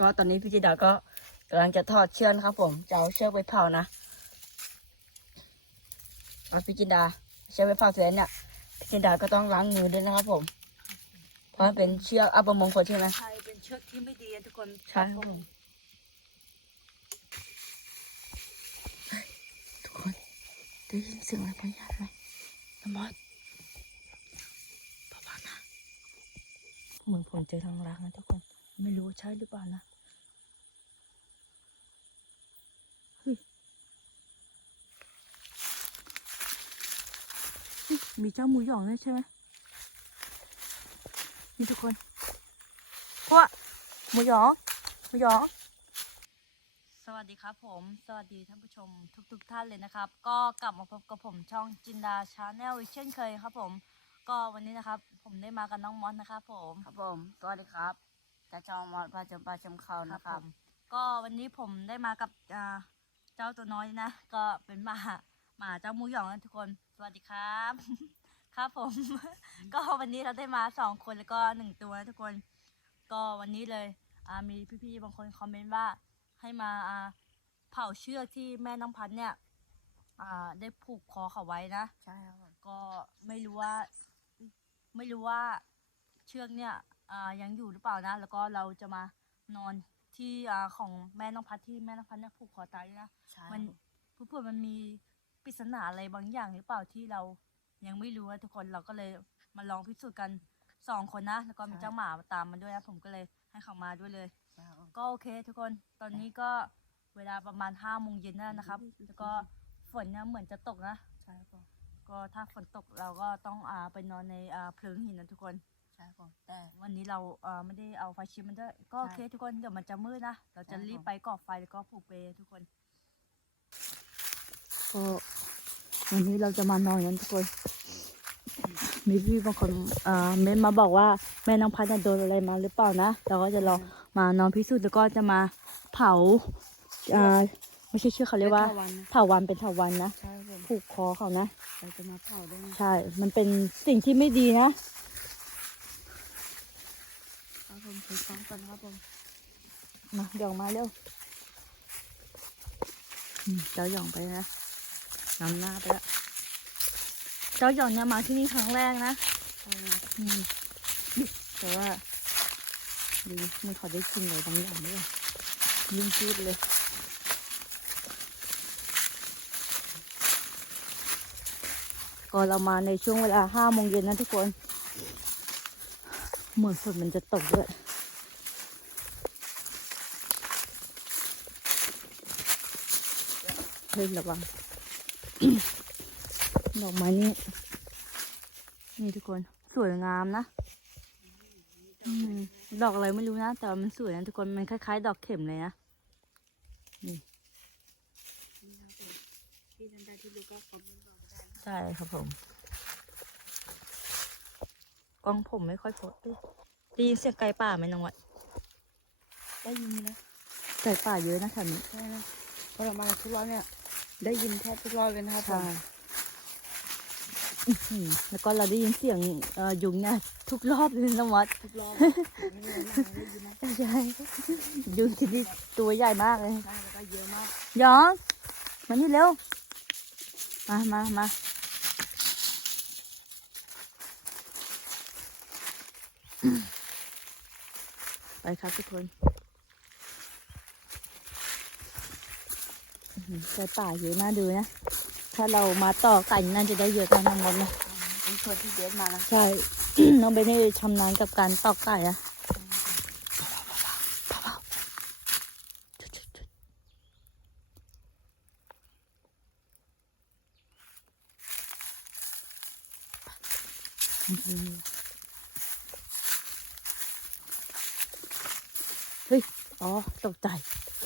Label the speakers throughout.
Speaker 1: ก็ตอนนี้พี่จิดาก็กำลังจะทอดเชือกนะครับ ผมจะเอาเชือกไปเผานะเอาพี่จิดาเชือกไปเผาเสร็จเนี่ยพี่จิดาก็ต้องล้างมือด้วยนะครับ ผม เพราะมันเป็นเชือกอัปมงคลใช่ไหม
Speaker 2: ใช่เป็นเชือกที่ไม่ดีอะทุกคน
Speaker 1: ใช่ครับผมทุกคนได้ยินเสียงอะไรบางอย่างไหมน้ำมอสเบาๆนะเหมือนผมเจอทางล้างนะทุกคน ไม่รู้ว่าใช่หรือเปล่านะเฮ้ยเฮ้ย มีเจ้าหมูหยองด้วยใช่ไหมนี่ทุกคนพวกหมูหยองหมูหยองสวัสดีครับผม สวัสดีท่านผู้ชมทุกๆทท่านเลยนะครับ ก็กลับมาพบกับผมช่องจินดาชาแนลอีกเช่นเคยครับผม ก็วันนี้นะครับ ผมได้มากับน้องมอสนะครับผม
Speaker 3: ครับผม สวัสดีครับจะจองมอดพาชมปลาชมเขานะครับ
Speaker 1: ผมก็วันนี้ผมได้มากับอ่าเจ้าตัวน้อยนะ ก็เป็นหมาหมาเจ้าหมูหยองนะทุกคน สวัสดีครับ ครับผม ก็วันนี้เราได้มาสองคนแล้วก็หนึ่งตัวนะทุกคน ก็วันนี้เลยอ่ามีพี่ๆบางคนคอมเมนต์ว่าให้มาอ่าเผาเชือกที่แม่น้องพันธุ์เนี่ยอ่าได้ผูกคอเขาไว้นะ
Speaker 3: ใช่ครับผม
Speaker 1: ก็ไม่รู้ว่า ไม่รู้ว่าเชือกเนี่ยอ่ายังอยู่หรือเปล่านะ แล้วก็เราจะมานอนที่อ่าของแม่น้องพัดที่แม่น้องพัดเนี่ยผูกคอตายด้วยนะ
Speaker 3: ใช่
Speaker 1: มัน ผู้เผื่อมันมี ปริศนาอะไรบางอย่างหรือเปล่าที่เรายังไม่รู้นะทุกคนเราก็เลยมาลองพิสูจน์กันสองคนนะแล้วก็มีเจ้าหมาตามมาด้วยนะผมก็เลยให้เขามาด้วยเลย
Speaker 3: ใช่ครับผม
Speaker 1: ก็โอเค ทุกคนตอนนี้ก็เวลาประมาณห้าโมงเย็นแล้วนะครับ แล้วก็ฝนเนี่ยเหมือนจะตกนะ
Speaker 3: ใช่ครับผม
Speaker 1: ก็ถ้าฝนตกเราก็ต้องอ่าไปนอนในอ่าเพลิงหินนะทุกคน
Speaker 3: ใช่ครับผมแต่
Speaker 1: วันนี้เราเอ่อไม่ได้เอาไฟชิมมันด้วยก็โอเค ทุกคนเดี๋ยวมันจะมืดนะเราจะ
Speaker 3: ใช่
Speaker 1: รีบ
Speaker 3: ผม
Speaker 1: ไปก่อไฟแล้วก็ผูกเปลทุกคน ก็ วันนี้เราจะมานอนกันทุกคน มีพี่บางคนอ่าเม้นมาบอกว่าแม่น้องพัดจะโดนอะไรมาหรือเปล่านะ เราก็จะลองมานอนพิสูจน์แล้วก็จะมาเผาอ่าไม่ใช่ชื่อเขาเรียกว่า
Speaker 3: ป็นวันนะ
Speaker 1: เถาวันเป็นเถาวันนะ
Speaker 3: ใช่ครับผม
Speaker 1: ผูกคอเขานะ
Speaker 3: เราจะมาเผาด้วยนะ
Speaker 1: ใช่ มันเป็นสิ่งที่ไม่ดีนะ
Speaker 3: ครับผมถือของก่อนครับผม
Speaker 1: มาหย่องมาเร็วอืมเจ้าหย่องไปนะ นำหน้าไปแล้วเจ้าหย่องเนี่ยมาที่นี่ครั้งแรกนะอืมแต่ว่าดีมันขอได้กินอะไรบางอย่างด้วยยิ่งพูดเลยก็เรามาในช่วงเวลาห้าโมงเย็นนะทุกคน เหมือนฝนมันจะตกด้วยเฮ้ยระวัง ดอกไม้นี่นี่ทุกคนสวยงามนะอืมดอกอะไรไม่รู้นะ แต่ว่ามันสวยนะทุกคนมันคล้ายๆ ดอกเข็มเลยนะนี่
Speaker 3: นี่ครับผมที่ท่านใดที่รู้ก็คอมเมนต์บอกได้นะ
Speaker 1: ใช่ครับผมกล้องผมไม่ค่อยโพสเอ้ยได้ยินเสียงไก่ป่าไหมน้องวัด
Speaker 3: ได้ยินนะ
Speaker 1: ไก่ป่าเยอะนะแถวนี้
Speaker 3: ใช่นะพอเรามาทุกรอบเนี่ย ได้ยินแทบทุกรอบเลยนะครับผ
Speaker 1: ใช่
Speaker 3: ม
Speaker 1: อื้อหือแล้วก็เราได้ยินเสียงเอ่อยุงเนี่ยทุกรอบเลยน้องวัด
Speaker 3: ทุกรอบไม่มีวันไหนไม่ได้ยินนะ
Speaker 1: ใช่ยุงที่นี่ตัวใหญ่มากเลย
Speaker 3: ใช่แล้วก็เยอะมาก
Speaker 1: หยองมานี่เร็ว มามามาไปครับทุกคน อื้อหือไก่ป่าเยอะน่าดูนะ ถ้าเรามาต่อไก่น่าจะได้เยอะกันทั้งหมดนะ
Speaker 3: เป็นคนที่เยอะมานะ
Speaker 1: ใช่ น้องเบนนี่ชำนาญกับการตอกไก่อะจุดๆๆเฮ้ย อ๋อ ตกใจ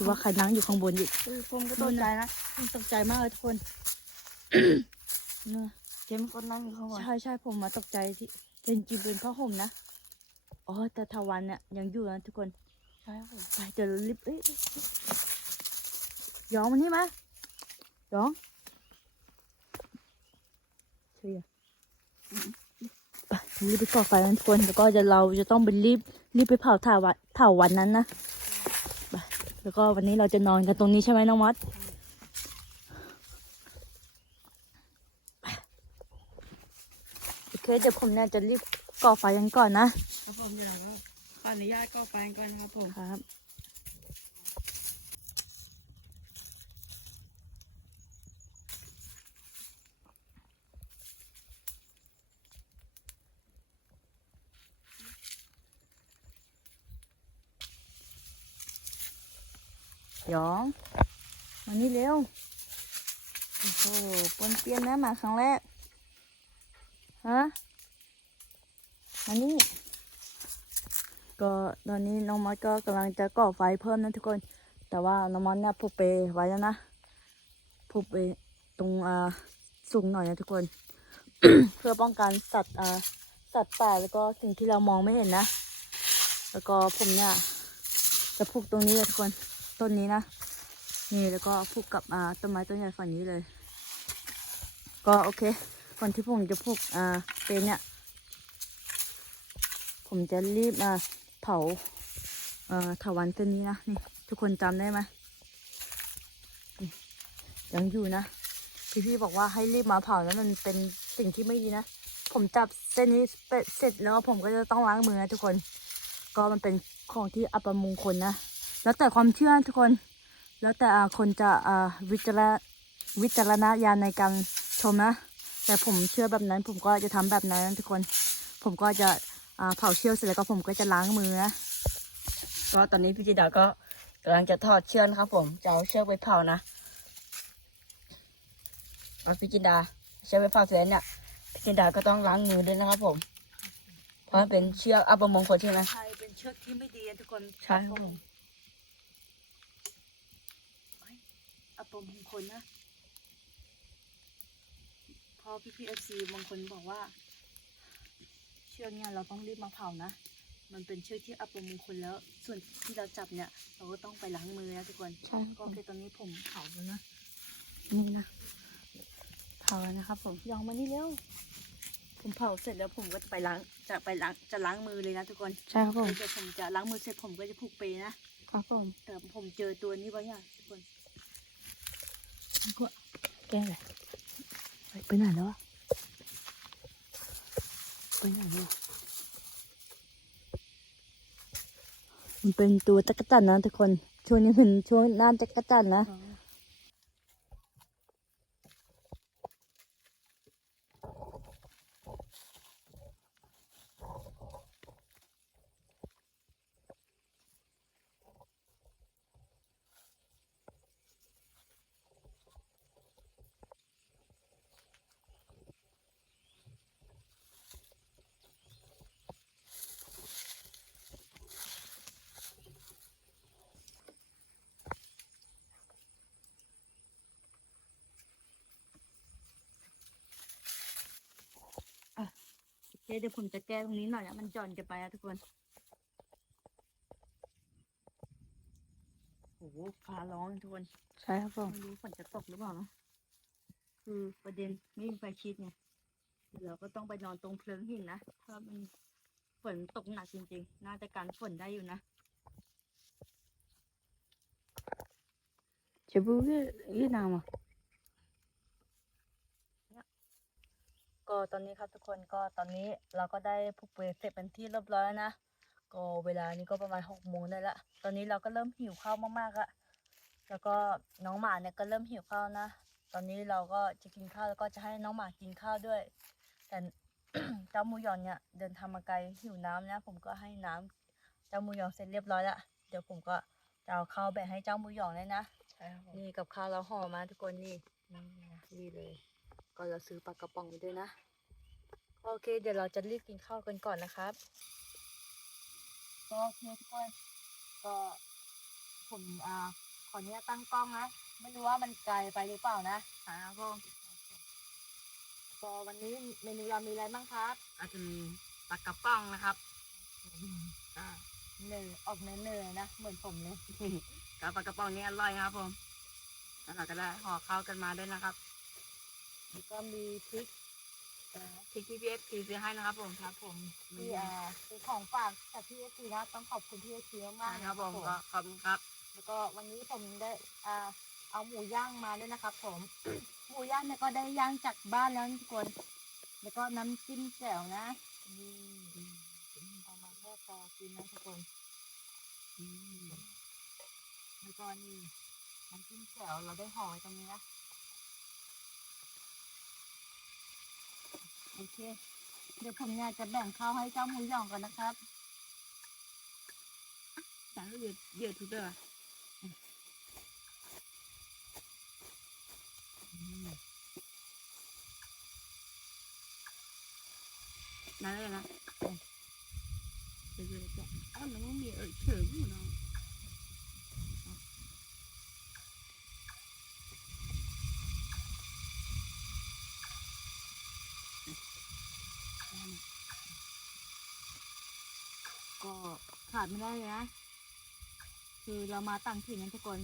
Speaker 1: คือว่าใครนั่งอยู่ข้างบนอีก
Speaker 3: เออผมก็ตกใจนะ
Speaker 1: ตกใจมากเลยทุกคนเนี่ย
Speaker 3: เจมส์คนนั่งอยู่ข้างบน
Speaker 1: ใช่ใช่ผมมาตกใจที่จริงๆเป็นผ้าห่มนะอ๋อแต่ทวันเนี่ยยังอยู่นะทุกคน
Speaker 3: ใช่ครับผม
Speaker 1: ไปเดี๋ยวเรารีบเอ้ยเอ้ยเอ้ยยองมานี่มายองเชียไปรีบไปก่อไฟกันทุกคนแล้วก็จะเราจะต้องไปรีบรีบไปเผาถาวันเผาวันนั้นนะ แล้วก็วันนี้เราจะนอนกันตรงนี้ใช่ไหมน้องมอสโอเคเดี๋ยวผมเนี่ยจะรีบก่อไฟกันก่อนนะ ครับ
Speaker 3: ผมเดี๋ยวเราก็ขออนุญาตก่อไฟก่อนนะครับผม
Speaker 1: ครับ หยองมานี่เร็ว โอ้โหปนเปี้ยนนะมาครั้งแรก ฮะมานี่ ก็ตอนนี้น้องมอสก็กำลังจะก่อไฟเพิ่มนะทุกคน แต่ว่าน้องมอสเนี่ยผูกเปไว้แล้วนะผูกไปตรงอ่าสูงหน่อยนะทุกคน เพื่อป้องกันสัตว์อ่าสัตว์ป่าแล้วก็สิ่งที่เรามองไม่เห็นนะ แล้วก็ผมเนี่ยจะผูกตรงนี้เลยทุกคน ต้นนี้นะ นี่แล้วก็ผูกกับต้นไม้ต้นใหญ่ฝั่งนี้เลย ก็โอเคก่อนที่ผมจะผูกอ่าเป็นเนี่ย ผมจะรีบอ่าเผาเออถาวันต้นนี้นะนี่ทุกคนจำได้ไหมยังอยู่นะพี่ๆบอกว่าให้รีบมาเผาแล้วมันเป็นสิ่งที่ไม่ดีนะ ผมจับเส้นนี้เสร็จแล้วผมก็จะต้องล้างมือนะทุกคน ก็มันเป็นของที่อัปมงคลนะ แล้วแต่ความเชื่อทุกคน แล้วแต่อ่าคนจะอ่าวิจารณวิจารณญาณในการชมนะ แต่ผมเชื่อแบบนั้น ผมก็จะทำแบบนั้นนะทุกคน ผมก็จะอ่าเผาเชือกเสร็จแล้วก็ผมก็จะล้างมือนะ ก็ตอนนี้พี่จิดาก็กำลังจะทอดเชือกนะครับ ผม จะเอาเชือกไปเผานะเอาพี่จินดาเชือกไปเผาเสร็จแล้วเนี่ยพี่จินดาก็ต้องล้างมือด้วยนะครับ ผม เพราะมันเป็นเชือกอัปมงคลใช่ไหม
Speaker 2: ใช่ เป็นเชือกที่ไม่ดีนะทุกคน
Speaker 1: ใช่ครับผม
Speaker 2: อัปมงคลนะเพอพี่พีเอฟซีบางคนบอกว่า เชือกเนี่ยเราต้องรีบมาเผานะ มันเป็นเชือกที่อัปมงคลแล้ว ส่วนที่เราจับเนี่ย เราก็ต้องไปล้างมือนะทุกคน
Speaker 1: ใช่ครับ
Speaker 2: ก็
Speaker 1: ผม
Speaker 2: คือตอนนี้ผมเผาแล้วนะ
Speaker 1: นี่นะเผาแล้วนะครับผมยองมานี่เร็วผมเผาเสร็จแล้วผมก็จะไปล้าง
Speaker 2: จะไปล้างจะล้างมือเลยนะทุกคน
Speaker 1: ใช่ครับผม
Speaker 2: เดี๋ยวผมจะล้างมือเสร็จผมก็จะผูกเปนะ ครับ
Speaker 1: ผม
Speaker 2: แต่ผมเจอตัวนี้ไว้อะทุกคน
Speaker 1: แก้เลยไปไหนแล้วอะไปไหนแล้วอะมันเป็นตัวตะกรจันทร์นะทุกคน ช่วงนี้เป็นช่วงน้าตะกรจันทร์นะ โอเคเดี๋ยวผมจะแก้ตรงนี้หน่อยนะมันหย่อนเกันไปนะทุกคนโอ้โหฟ้าร้องทุกคน
Speaker 3: ใช่ครับผม
Speaker 1: ไม่รู้ฝนจะตกหรือเปล่านะคือประเด็นไม่มีไฟชิดไงเดี๋ยวเราก็ต้องไปนอนตรงเพลิงหินนะถ้ามันฝนตกหนักจริงๆ น่าจะกันฝนได้อยู่นะ
Speaker 3: จะพูดยี่นามอะ
Speaker 1: ก็ ตอนนี้ครับทุกคนก็ตอนนี้เราก็ได้ผูกเปลเสร็จเป็นที่เรียบร้อยแล้วนะก็เวลานี้ก็ประมาณหกโมงได้ละตอนนี้เราก็เริ่มหิวข้าวมากๆละแล้วก็น้องหมาเนี่ยก็เริ่มหิวข้าวนะ ตอนนี้เราก็จะกินข้าวแล้วก็จะให้น้องหมากินข้าวด้วย แต่เจ้าหมูหยองเนี่ยเดินทางมาไกลหิวน้ำนะ ผมก็ให้น้ำเจ้าหมูหยองเสร็จเรียบร้อยละเดี๋ยวผมก็จะเอาข้าวแบ่งให้เจ้าหมูหยองเลยนะ
Speaker 2: ใช่ครับผม
Speaker 1: นี่กับข้าวเราห่อมาทุกคนนี่นี่นะนี่เลย ก็เราซื้อปลากระป๋องไปด้วยนะ โอเค เดี๋ยวเราจะรีบกินข้าวกันก่อนนะครับก็โอเคทุกคนก็ผมอ่าขออนุญาตตั้งกล้องนะไม่รู้ว่ามันไกลไปหรือเปล่านะครับผมก็วันนี้เมนูเรามีอะไรบ้างครับ
Speaker 2: อาจจะมีปลากระป๋องนะครับอ่า
Speaker 1: เนยออกเนยๆนะเหมือนผมเลย
Speaker 2: กับปลากระป๋องนี้อร่อยนะครับผมแล้วเราก็ได้ห่อข้าวกันมาด้วยนะครับ
Speaker 1: แล้วก็มีพริกเอ่อ
Speaker 2: พริกที่พีเอฟซีซื้อให้นะครับผมครับผม
Speaker 1: ที่อ่าซื้อของฝากจากพี่เอซีนะต้องขอบคุณพี่เอซีมากๆ
Speaker 2: นะครับผม
Speaker 1: ผม
Speaker 2: ก็ขอบคุณครับ
Speaker 1: แล้วก็วันนี้ผมได้อ่าเอาหมูย่างมาด้วยนะครับ ผม หมูย่างเนี่ยก็ได้ย่างจากบ้านแล้วนะทุกคน แล้วก็น้ำจิ้มแจ่วนะนี่เอามาแค่พอกินนะทุกคนแล้วก็นี่น้ำจิ้มแจ่วเราได้ห่อไว้ตรงนี้นะโอ เค เดี๋ยวผมเนี่ยจะแบ่งข้าวให้เจ้าหมูหยองก่อนนะครับ
Speaker 2: sáng giờ giờ thứ được à nói đây là bây giờ chạy ơ nó không bị ở thở của nó Đây này.
Speaker 1: ก็ขาดไม่ได้เลยนะ คือเรามาตั้งถิ่นนั้นทุกคน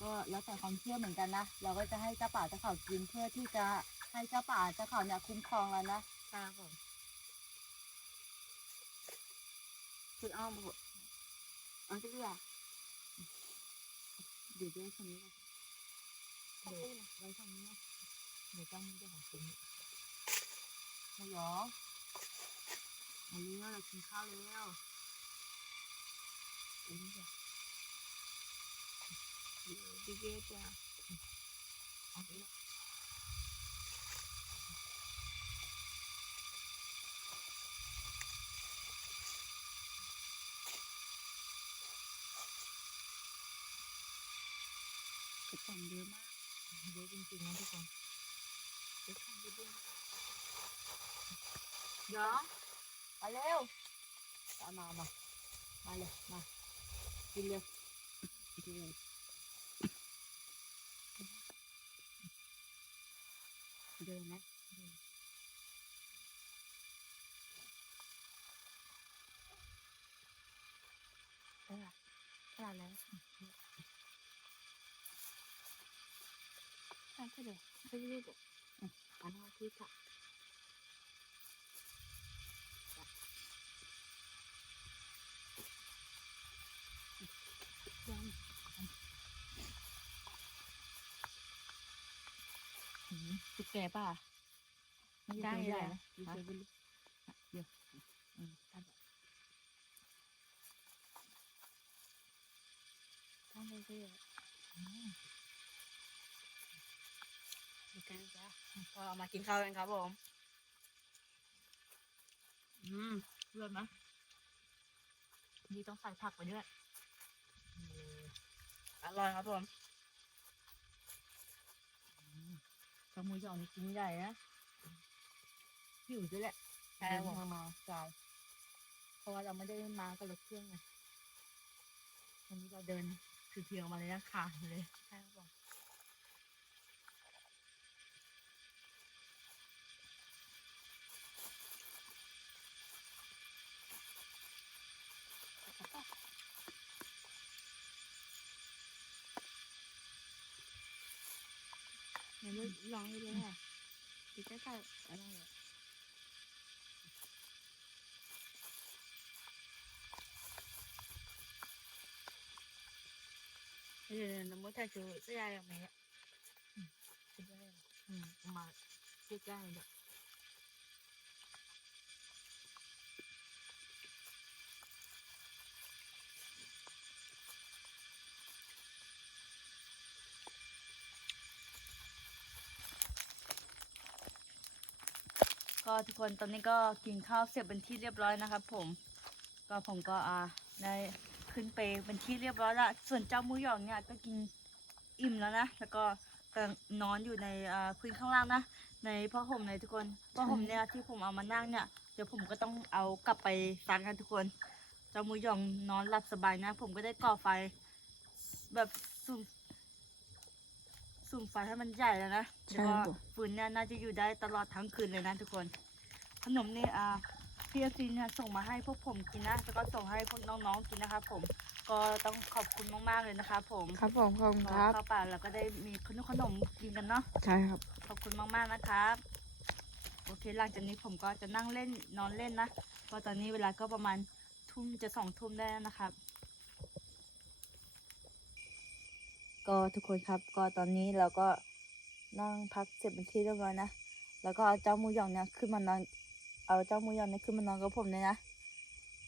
Speaker 1: ก็แล้วแต่ความเชื่อเหมือนกันนะ เราก็จะให้เจ้าป่าเจ้าเขากินเพื่อที่จะให้เจ้าป่าเจ้าเขาเนี่ยคุ้มครองเรานะ
Speaker 2: ครับผมคุณอ้อมบอกเอาจะเรียกเดี๋ยวด้วยคนนี้นะ
Speaker 1: เดี๋ยวไว้ตรงนี้นะเดี๋ยวเจ้ามือจะของกินหมูหยอ ง
Speaker 2: วันนี้เรากินข้าวแล้วอุ้ยเดี๋ยวเดี๋ยวดีเจจะ
Speaker 1: เอาไปเลย
Speaker 2: กระป๋องเยอะมาก
Speaker 1: เยอะจริงๆนะทุกคน
Speaker 2: เดี๋ยวทำไปด้วย
Speaker 1: หยอง ไปเร็วตามมามามาเลยมากินเร็ว
Speaker 2: เดี๋ยวเดินนะ
Speaker 1: เออขนาดแล้ว
Speaker 2: ใช่ใช่เดี๋ยวใช่เดี๋ยวอันนั้นที่จะ
Speaker 1: แก่ป่ะไม่ได้
Speaker 2: ไม่
Speaker 1: เล
Speaker 2: ได้
Speaker 1: ย
Speaker 2: นะ
Speaker 1: นะ
Speaker 2: ดูเจอไปเลยเดี๋ยวอืมทำทำไปเรื่อย
Speaker 1: อืม
Speaker 2: ในการจ้ะก็มากินข้าวกันครับผม
Speaker 1: อืมเลือดไหมนี่ต้องใส่ผักไปด้วย
Speaker 2: อร่อยครับผม
Speaker 1: ข้าวหมูหยองนี่กินใหญ่นะหิวด้วยแหละ
Speaker 2: ใช่
Speaker 1: เดิน
Speaker 2: ผม
Speaker 1: ทางมาไกลเพราะว่าเราไม่ได้มากับรถเครื่องไงวันนี้เราเดินคือเพียงมาเลยนะขาดเลย
Speaker 2: ใช่ครับผม ลองให้ดูค่ะเดี๋ยวจะใส่อะไรอะเดี๋ยวน้ำมันจะคือเสียออะไรอะเสื้ออะไรอืมเอามาเสื้อได้เลย
Speaker 1: ก็ทุกคนตอนนี้ก็กินข้าวเสร็จเป็นที่เรียบร้อยนะครับ ผม ก็ผมก็อ่าได้ขึ้นไปเป็นที่เรียบร้อยละส่วนเจ้ามูหยองเนี่ยก็กินอิ่มแล้วนะแล้วก็กำลังนอนอยู่ในอ่าพื้นข้างล่างนะในผ้าห่มเลยทุกคนผ้าห่มเนี่ยที่ผมเอามานั่งเนี่ยเดี๋ยวผมก็ต้องเอากลับไปซักกันทุกคน เจ้ามูหยองนอนหลับสบายนะ ผมก็ได้ก่อไฟ แบบสุ่ม สุ่มไฟให้มันใหญ่แล้วนะแล้วก็ฟืนเนี่ยน่าจะอยู่ได้ตลอดทั้งคืนเลยนะทุกคน ขนมนี่อ่าพี่เอฟซีเนี่ยส่งมาให้พวกผมกินนะแล้วก็ส่งให้พวกน้องๆกินนะครับผมก็ต้องขอบคุณมากๆเลยนะครับผม
Speaker 2: ครับผมขอบคุณ
Speaker 1: พ
Speaker 2: ค
Speaker 1: อ
Speaker 2: รับ
Speaker 1: เข้าป่าเราก็ได้มีขนมขนมกินกันเนาะ
Speaker 2: ใช่ครับ
Speaker 1: ขอบคุณมากๆนะครับ โอเคหลังจากนี้ผมก็จะนั่งเล่นนอนเล่นนะเพราะตอนนี้เวลาก็ประมาณทุ่มจะสองทุ่มได้แล้วนะครับ ก็ทุกคนครับก็ตอนนี้เราก็นั่งพักเสร็จเป็นที่เรียบร้อยนะแล้วก็เอาเจ้ามูหยองเนี่ยขึ้นมานอนเอาเจ้ามูหยองเนี่ยขึ้นมานอนกับผมเลยนะ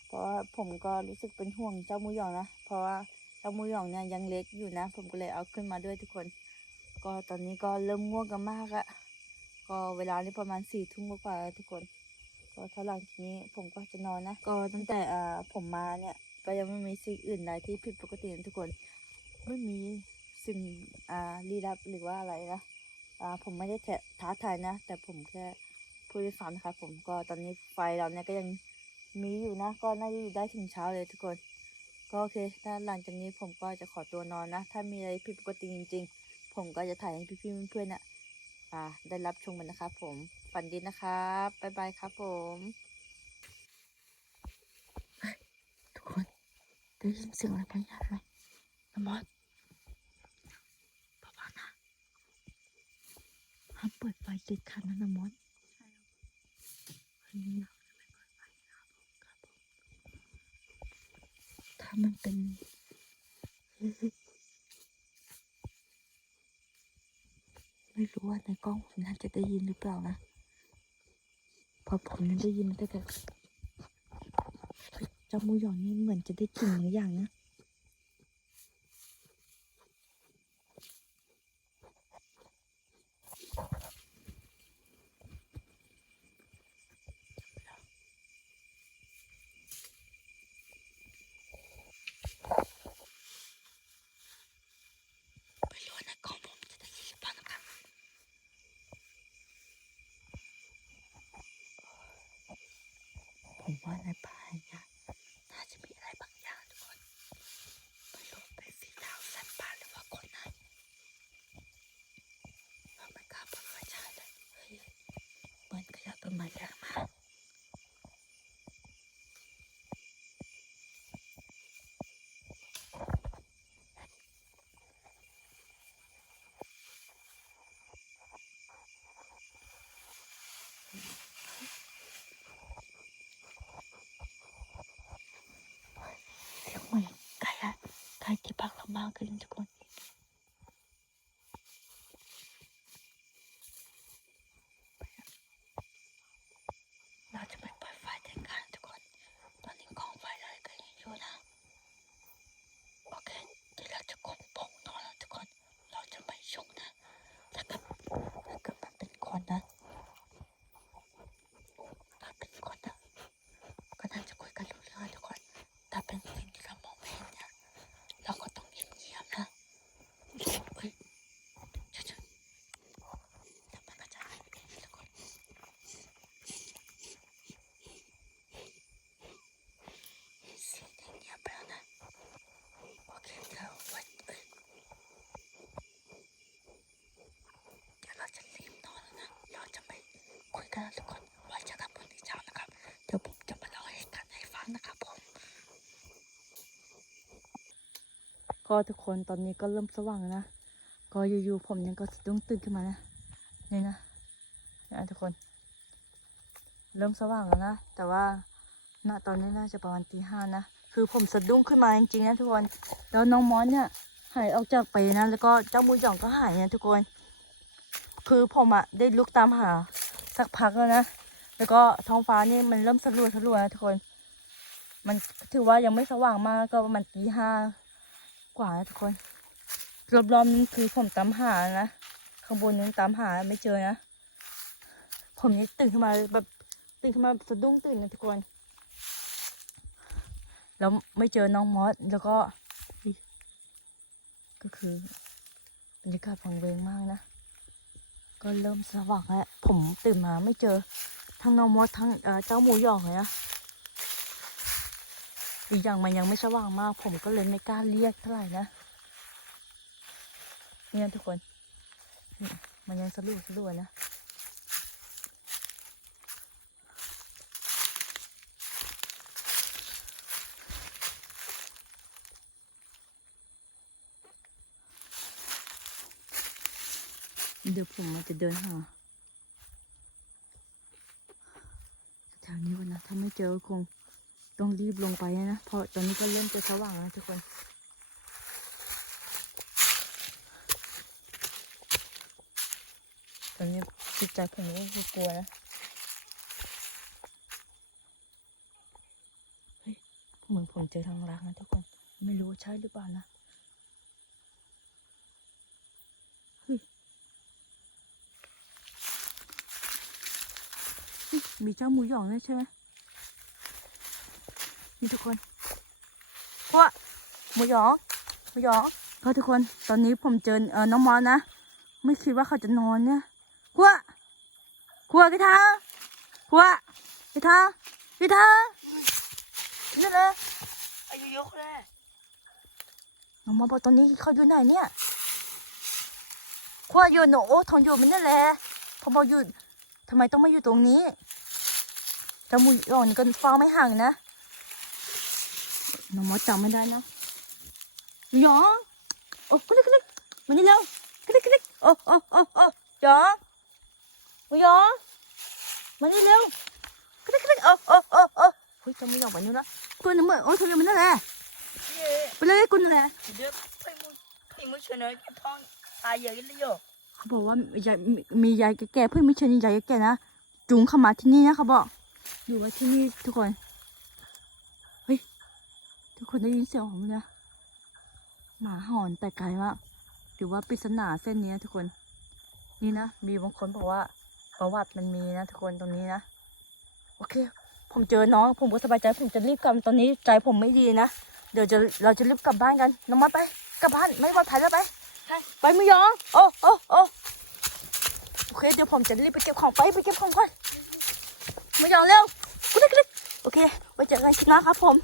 Speaker 1: เพราะว่าผมก็รู้สึกเป็นห่วงเจ้ามูหยองนะเพราะว่าเจ้ามูหยองเนี่ยยังเล็กอยู่นะ ผมก็เลยเอาขึ้นมาด้วยทุกคน ก็ตอนนี้ก็เริ่มง่วงกันมากอะก็เวลานี่ประมาณสี่ทุ่มกว่าทุกคนก็ถ้าหลังจากนี้ผมก็จะนอนนะ ก็ตั้งแต่อ่าผมมาเนี่ยก็ยังไม่มีสิ่งอื่นใดที่ผิดปกตินะทุกคน ไม่มี สิ่งอ่าลี้ลับหรือว่าอะไรนะอ่าผมไม่ได้แทะท้าทายนะ แต่ผมแค่พูดให้ฟังนะครับผมก็ตอนนี้ไฟเราเนี่ยก็ยังมีอยู่นะ ก็น่าจะอยู่ได้ถึงเช้าเลยทุกคน ก็โอเค ถ้าหลังจากนี้ผมก็จะขอตัวนอนนะ ถ้ามีอะไรผิดปกติจริง ๆ ผมก็จะถ่ายให้พี่ๆเพื่อนๆน่ะอ่าได้รับชมกันนะครับผมฝันดีนะครับบ๊ายบายครับผม
Speaker 3: ทุกคนได้ยินเสียงอะไรบางอย่างไหมน้ำมอสเบาๆนะห้ามเปิดไฟเด็ดขาดนะน้ำมอสคืนนี้เราจะไม่เปิดไฟนะครับผมครับผมถ้ามันเป็นไม่รู้ว่าในกล้องผมน่าจะได้ยินหรือเปล่านะพอผมนั้นได้ยินมาตั้งแต่จมูกหยองนี่เหมือนจะได้กลิ่นบางอย่างนะ ไม่รู้นะกล้องผมจะได้ยินหรือเปล่านะครับ ผมว่าในป่าเนี่ยน่าจะมีอะไรบางอย่างทุกคนไม่รู้เป็นสีดาวสัตว์ป่าหรือว่าคนนะเราไม่กล้าเปิดไฟฉายเลยเฮ้ยเหมือนขยับต้นไม้แรงมากเสียงเหมือนไก่อะไก่ ที่พักเรามากขึ้นทุกคน เราจะไม่เปิดไฟเด็ดขาดทุกคน ตอนนี้กองไฟเราก็ยังอยู่นะ โอเคเดี๋ยวเราจะกดปุ่มนอนแล้วทุกคน เราจะไม่ยุ่งนะถ้าเกิดถ้าเกิดมันเป็นคนนะถ้าเป็นคนนะก็น่าจะคุยกันรู้เรื่องทุกคน ถ้าเป็นสิ่งที่เรามองไม่เห็นเนี่ยเราก็ต้องเงียบๆนะเฮ้ยเฉยๆแต่มันก็จะหายไปเองทุกคน เสียงเงียบไปแล้วนะ โอเคเดี๋ยววันเอ้ยเดี๋ยวเราจะรีบนอนแล้วนะ เราจะไม่คุยกันแล้วทุกคนไว้เจอกันพรุ่งนี้เช้านะครับ เดี๋ยวผมจะมาเล่าเหตุการณ์ให้ฟังนะครับผม
Speaker 1: ก็ทุกคนตอนนี้ก็เริ่มสว่างแล้วนะ ก็อยู่ๆผมยังก็สะดุ้งตื่นขึ้นมานะ นี่นะนะทุกคน เริ่มสว่างแล้วนะ แต่ว่าณตอนนี้น่าจะประมาณตีห้านะ คือผมสะดุ้งขึ้นมาจริงๆนะทุกคน แล้วน้องมอสเนี่ยหายออกจากไปนะ แล้วก็เจ้ามูหยองก็หายนะทุกคน คือผมอะได้ลุกตามหาสักพักแล้วนะ แล้วก็ท้องฟ้านี่มันเริ่มสลัวสลัวนะทุกคน มันถือว่ายังไม่สว่างมากก็ประมาณตีห้า กว่านะทุกคนรอบๆนี้คือผมตามหานะข้างบนนั้นตามหาไม่เจอนะผมนี่ตื่นขึ้นมาแบบตื่นขึ้นมาสะดุ้งตื่นนะทุกคนแล้วไม่เจอน้องมอสแล้วก็ ก็คือบรรยากาศฟังเวงมากนะ ก็เริ่มสว่างแล้วผมตื่นมาไม่เจอทั้งน้องมอสทั้งเออเจ้าหมูหยองเลยนะ อีกอย่างมันยังไม่สว่างมาก ผมก็เลยไม่กล้าเรียกเท่าไหร่นะเนี่ยทุกคนมันยังสลัวสลัวนะเดี๋ยวผมมันจะเดินหาแถวนี้วันนะถ้าไม่เจอคง ต้องรีบลงไปนะเพราะตอนนี้ก็เริ่มจะสว่างแล้วทุกคน ตอนนี้จิตใจผมก็คือกลัวนะเฮ้ยเหมือนผมเจอทางรักนะทุกคน ไม่รู้ใช่หรือเปล่านะมีเจ้าหมูหยองนั่นใช่ไหม นี่ทุกคนพวกหมูหยองหมูหยองก็ทุกคน ตอนนี้ผมเจอเออน้องมอนนะ ไม่คิดว่าเขาจะนอนเนี่ยขัวขัวกี่ทางขัวกี่ทางกี่ทางนี่เลย
Speaker 2: อายุยกเลย
Speaker 1: น้องมอนบอกตอนนี้เขาอยู่ไหนเนี่ยขัวอยู่หนูโอ้ทองอยู่มันนั่นแหละเขาบอกอยู่ทำไมต้องมาอยู่ตรงนี้จมูกอ่อนก็ฟังไม่ห่างนะ น้องมอสจำไม่ได้นะหยองโอ้คลิกคลิกมานี่เร็วคลิกคลิกโอ้โอ้โอ้โอ้หยองหมูหยองมานี่เร็วคลิกคลิกโอ้โอ้โอ้โอ้เฮ้ยจำไม่ยอมไปนู่นนะคุณน้ำมันโอ้ทองอยู่มันนั่นแหล
Speaker 2: ย
Speaker 1: ไปเลยคุณนั่นแหละ
Speaker 2: เดี๋ยวไปมุไปมุเฉยๆก็ท้องตายเยอะกันเลยโย
Speaker 1: เขาบอกว่ามียายมียายแก่ๆเพื่อนไม่เชิญยายแก่ๆนะจุงเข้ามาที่นี่นะเขาบอกอยู่ไว้ที่นี่ทุกคน ทุกคนได้ยินเสียงของมันนะหมาหอนแต่ไกลมากหรือว่าปริศนาเส้นนี้ทุกคน นี่นะ มีบางคนบอกว่า ประวัติมันมีนะทุกคนตรงนี้นะ โอเค ผมเจอน้องผมก็สบายใจผมจะรีบกลับตอนนี้ใจผมไม่ดีนะ เดี๋ยวจะเราจะรีบกลับบ้านกัน น้องมาไป กลับบ้านไม่ปลอดภัยแล้วไป ไปไม่ยอมโอ้โอ้โอ้โอเค เดี๋ยวผมจะรีบไปเก็บของไปไปเก็บของก่อนไม่ยอมเร็วกุ๊กกุ๊กโอเคไว้เจอกันคลิปหน้าครับผม